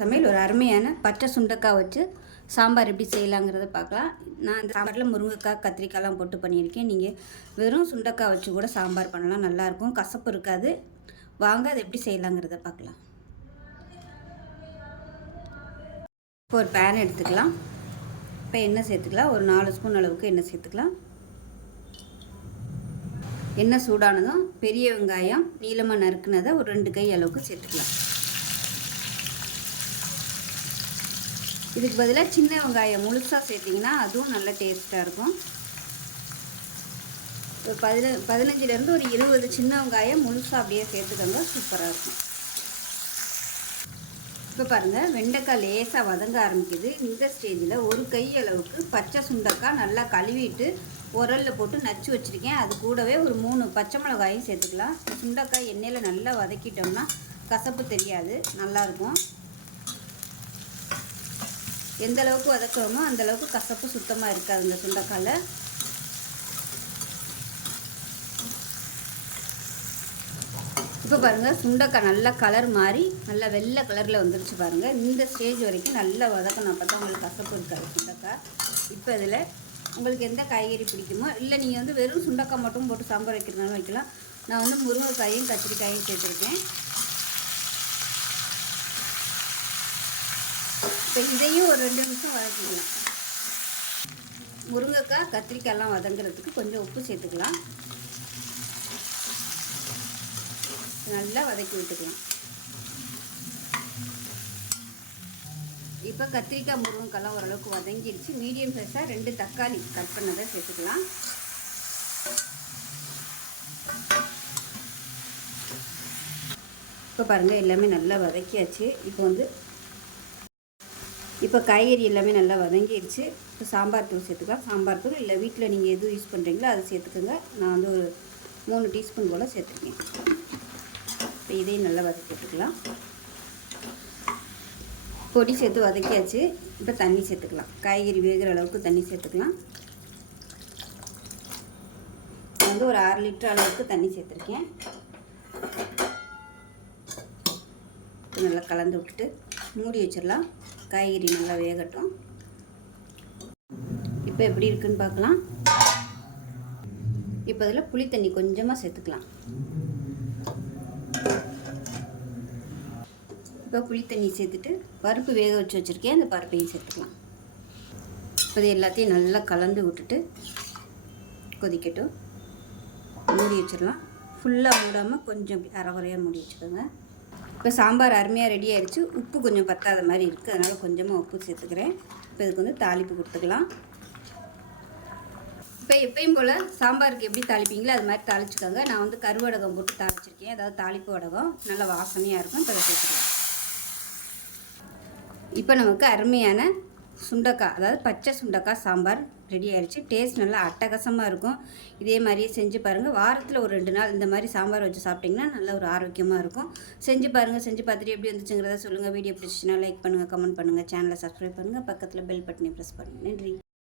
சமையல் ஒரு அருமையான பச்சை சுண்டைக்காய் வச்சு சாம்பார் எப்படி செய்யலாங்கிறத பார்க்கலாம். நான் இந்த சாம்பாரில் முருங்கைக்காய் கத்திரிக்காய்லாம் போட்டு பண்ணியிருக்கேன். நீங்கள் வெறும் சுண்டைக்காய் வச்சு கூட சாம்பார் பண்ணலாம், நல்லாயிருக்கும், கசப்பு இருக்காது. வாங்க அதை எப்படி செய்யலாங்கிறத பார்க்கலாம். இப்போ ஒரு பேன் எடுத்துக்கலாம். இப்போ எண்ணெய் சேர்த்துக்கலாம். ஒரு 4 ஸ்பூன் அளவுக்கு எண்ணெய் சேர்த்துக்கலாம். எண்ணெய் சூடானதும் பெரிய வெங்காயம் நீளமாக நறுக்குனதை ஒரு 2 கை அளவுக்கு சேர்த்துக்கலாம். இதுக்கு பதிலாக சின்ன வெங்காயம் முழுசாக சேர்த்திங்கன்னா அதுவும் நல்ல டேஸ்ட்டாக இருக்கும். ஒரு 15லேருந்து ஒரு 20 சின்ன வெங்காயம் முழுசாக அப்படியே சேர்த்துக்கோங்க, சூப்பராக இருக்கும். இப்போ பாருங்கள், வெண்டைக்காய் லேசாக வதங்க ஆரம்பிக்குது. இந்த ஸ்டேஜில் ஒரு கை அளவுக்கு பச்சை சுண்டைக்காய் நல்லா கழுவிட்டு உரலில் போட்டு நச்சு வச்சுருக்கேன். அது கூடவே ஒரு 3 பச்சை மிளகாயும் சேர்த்துக்கலாம். சுண்டைக்காய் எண்ணெயில் நல்லா வதக்கிட்டோம்னா கசப்பு தெரியாது, நல்லாயிருக்கும். எந்த அளவுக்கு வதக்குறோமோ அந்த அளவுக்கு கசப்பு சுத்தமாக இருக்காது இந்த சுண்டைக்காயில். இப்போ பாருங்கள், சுண்டைக்காய் நல்லா கலர் மாறி நல்லா வெள்ளை கலரில் வந்துருச்சு பாருங்கள். இந்த ஸ்டேஜ் வரைக்கும் நல்லா வதக்கணும், அப்போ தான் உங்களுக்கு கசப்பு இருக்காது சுண்டைக்காய். இப்போ இதில் உங்களுக்கு எந்த காய்கறி பிடிக்குமோ, இல்லை நீங்கள் வெறும் சுண்டைக்காய் மட்டும் போட்டு சாம்பார் வைக்கிறதுனாலும் வைக்கலாம். நான் முருங்கைக்காயும் கத்திரிக்காயும் சேர்த்துருக்கேன். இப்போ இதையும் ஒரு 2 நிமிஷம் வதக்கிக்கலாம். முருங்கைக்காய் கத்திரிக்காயெல்லாம் வதங்குறதுக்கு கொஞ்சம் உப்பு சேர்த்துக்கலாம். நல்லா வதக்கி விட்டுக்கலாம். இப்போ கத்திரிக்காய் முருங்கைக்காயெல்லாம் ஓரளவுக்கு வதங்கிடுச்சு. மீடியம் சைஸாக 2 தக்காளி கட் பண்ணதை சேர்த்துக்கலாம். இப்போ பாருங்கள், எல்லாமே நல்லா வதக்கியாச்சு. இப்போ காய்கறி எல்லாமே நல்லா வதங்கிடுச்சு. இப்போ சாம்பார் தூள் சேர்த்துக்கலாம். சாம்பார் தூள் இல்லை வீட்டில் நீங்கள் எதுவும் யூஸ் பண்ணுறீங்களோ அதை சேர்த்துக்கோங்க. நான் ஒரு 3 டீஸ்பூன் போல் சேர்த்துருக்கேன். இப்போ இதையும் நல்லா வதக்கி விட்டுக்கலாம். பொடி சேர்த்து வதக்கியாச்சு. இப்போ தண்ணி சேர்த்துக்கலாம். காய்கறி வேகிற அளவுக்கு தண்ணி சேர்த்துக்கலாம். நான் ஒரு 6 லிட்டர் அளவுக்கு தண்ணி சேர்த்துருக்கேன். நல்லா கலந்து விட்டுட்டு மூடி வச்சிடலாம். காய்கறி நல்லா வேகட்டும். இப்போ எப்படி இருக்குன்னு பார்க்கலாம். இப்போ அதில் புளி தண்ணி கொஞ்சமாக சேர்த்துக்கலாம். இப்போ புளி தண்ணி சேர்த்துட்டு பருப்பு வேக வச்சு வச்சுருக்கேன், அந்த பருப்பையும் சேர்த்துக்கலாம். இப்போ இது எல்லாத்தையும் நல்லா கலந்து விட்டுட்டு கொதிக்கட்டும். மூடி வச்சிடலாம். ஃபுல்லாக மூடாமல் கொஞ்சம் அரைகுறையாக மூடி வச்சுக்கோங்க. இப்போ சாம்பார் அருமையாக ரெடி ஆகிடுச்சு. உப்பு கொஞ்சம் பத்தாத மாதிரி இருக்குது, அதனால் கொஞ்சமாக உப்பு சேர்த்துக்கிறேன். இப்போ இதுக்கு தாளிப்பு கொடுத்துக்கலாம். இப்போ எப்பயும் போல் சாம்பாருக்கு எப்படி தாளிப்பீங்களோ அது மாதிரி தாளிச்சுக்கோங்க. நான் கருவடகம் போட்டு தாளிச்சிருக்கேன், அதாவது தாளிப்பு வடகம், நல்லா வாசனையாக இருக்கும். இப்போ அதை சேர்த்துக்கலாம். இப்போ நமக்கு அருமையான சுண்டைக்காய், அதாவது பச்சை சுண்டைக்காய் சாம்பார் ரெடி ஆகிடுச்சு. டேஸ்ட் நல்லா அட்டகாசமாக இருக்கும். இதே மாதிரியே செஞ்சு பாருங்கள். வாரத்தில் ஒரு 2 நாள் இந்த மாதிரி சாம்பார் வச்சு சாப்பிட்டிங்கன்னா நல்ல ஒரு ஆரோக்கியமாக இருக்கும். செஞ்சு பாருங்கள். செஞ்சு பார்த்துட்டு எப்படி வந்துச்சுங்கிறத சொல்லுங்கள். வீடியோ பிடிச்சிச்சுன்னா லைக் பண்ணுங்கள், கமெண்ட் பண்ணுங்கள், சேனலை சப்ஸ்கிரைப் பண்ணுங்கள், பக்கத்தில் பெல் பட்டனை ப்ரெஸ் பண்ணுங்கள். நன்றி.